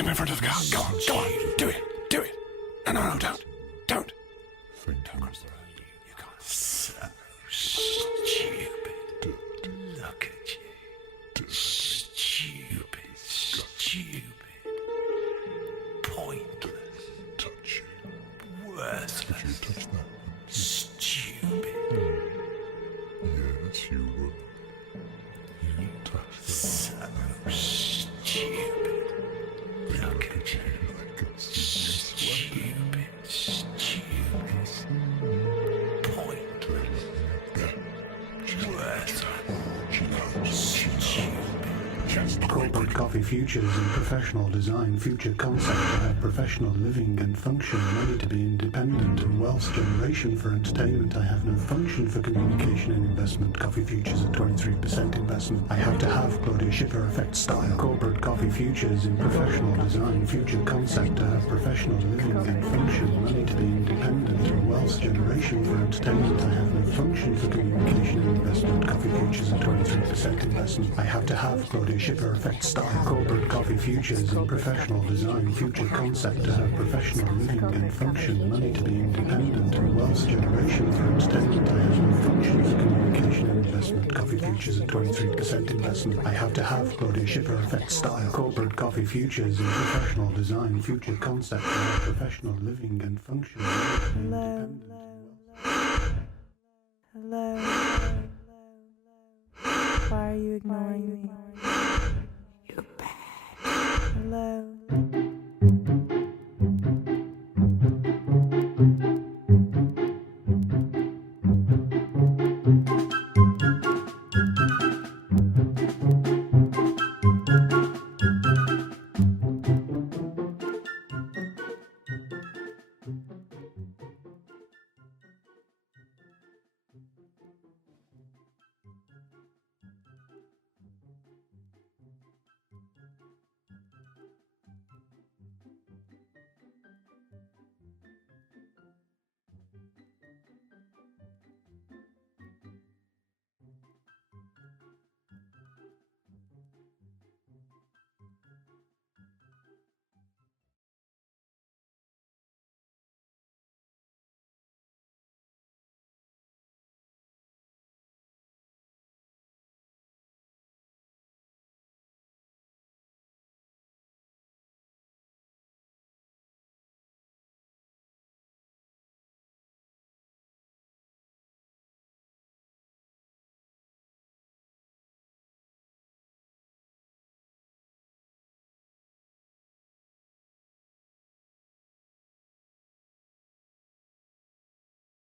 Jump in front of the car. Go on, go on. Do it. Do it. No, no, no, don't. Don't. Think Don't cross the road. You can't. So stupid. Look at you. Stupid. Stupid. Pointless. touch you. Worthless. Could you touch that? Stupid. Yes, you would. You touch that. So stupid. Look at you. I can see you Stupid. Stupid. Pointless. Worthless. She knows. Stupid. Corporate coffee futures and professional design future concept to have professional living and function, money to be independent and wealth generation for entertainment. I have no function for communication and investment. Coffee futures at 23% investment. I have to have Claudia Schiffer effect style. Corporate coffee futures in professional design future concept to have professional living and function, money to be independent and wealth generation for entertainment. I have no function for communication and investment. Coffee futures at 23% investment. I have to have Claudia Schiffer effect style. Corporate coffee futures in professional design future concept to have professional living and function, money to be independent and wealth generation for entertainment. I have no function for communication and investment. Coffee futures at 23% investment. I have to have Claudia Schiffer effect style. Corporate coffee futures in professional design future concept to have professional living and function, money to be independent. Hello. Why are you ignoring me? You're bad. Hello.